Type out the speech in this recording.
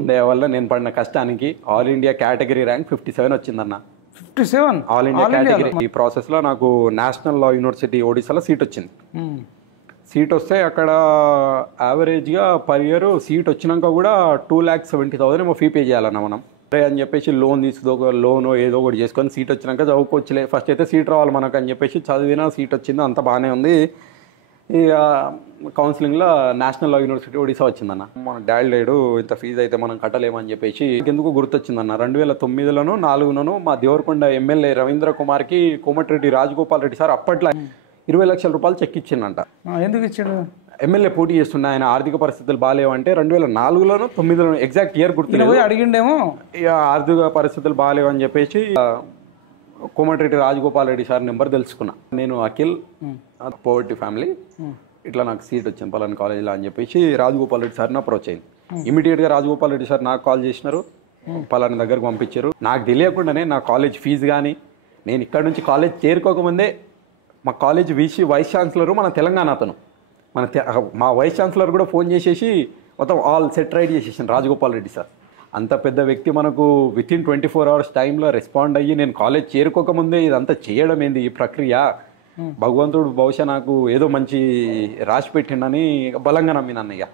వల్ల నేను పడిన కష్టానికి ఆల్ ఇండియా కేటగిరీ ర్యాంక్ 57 వచ్చిందన్న. 57 ఆల్ ఇండియా కేటగిరీ. ఈ ప్రాసెస్ లో నాకు నేషనల్ లా యూనివర్సిటీ ఒడిశాలో సీట్ వచ్చింది. సీట్ వస్తే అక్కడ యావరేజ్ గా పర్ ఇయర్ సీట్ వచ్చినాక కూడా 2,70,000 ఏమో ఫీ పే చేయాలన్న మనం. అని చెప్పేసి లోన్ తీసుకో, లోన్ ఏదో ఒకటి చేసుకొని సీట్ వచ్చినాక చదువుకోవచ్చులే, ఫస్ట్ అయితే సీట్ రావాలి మనకు అని చెప్పేసి చదివినా సీట్ వచ్చింది, అంత బాగానే ఉంది. ఇక కౌన్సిలింగ్లో నేషనల్ లా యూనివర్సిటీ ఒడిశా వచ్చిందన్న. మన డాడీ లేడు, ఇంత ఫీజు అయితే మనం కట్టలేమని చెప్పేసి ఎందుకు గుర్తొచ్చిందన్న. 2009లోనూ 4లోనూ మా దేవరకొండ ఎమ్మెల్యే రవీంద్ర కుమార్కి కోమటిరెడ్డి రాజగోపాల్ రెడ్డి సార్ అప్పట్లో 20 లక్షల రూపాయలు చెక్ ఇచ్చిందంట. ఎందుకు ఇచ్చాడు? ఎమ్మెల్యే పోటీ చేస్తున్నా, ఆయన ఆర్థిక పరిస్థితులు బాగాలేవంటే 2004లోనూ 9లోనూ ఎగ్జాక్ట్ ఇయర్ గుర్తు అడిగిండేమో. ఇక ఆర్థిక పరిస్థితులు బాగాలేవు అని చెప్పేసి కోమటిరెడ్డి రాజగోపాల్ రెడ్డి సార్ నెంబర్ తెలుసుకున్నా. నేను అఖిల్, పోవర్టీ ఫ్యామిలీ, ఇట్లా నాకు సీట్ వచ్చింది పలానా కాలేజీలో అని చెప్పేసి రాజగోపాల్ రెడ్డి సార్ని అప్రోచ్ అయింది. ఇమీడియట్గా రాజగోపాల్ రెడ్డి సార్ నాకు కాల్ చేసినారు, పలానా దగ్గరకు పంపించారు. నాకు తెలియకుండానే నా కాలేజ్ ఫీజు కానీ, నేను ఇక్కడ నుంచి కాలేజ్ చేరుకోకముందే మా కాలేజ్ వైస్ ఛాన్సలర్ మన తెలంగాణ అతను, మా వైస్ ఛాన్సలర్ కూడా ఫోన్ చేసేసి మొత్తం ఆల్ సెట్ రైడ్ చేసేసాను రాజగోపాల్ రెడ్డి సార్. అంత పెద్ద వ్యక్తి మనకు వితిన్ 24 hours టైంలో రెస్పాండ్ అయ్యి నేను కాలేజ్ చేరుకోకముందే ఇదంతా చేయడం ఏంది ఈ ప్రక్రియ, భగవంతుడు బహుశా నాకు ఏదో మంచి రాసి పెట్టిండని బలంగా నమ్మినన్నయ్య.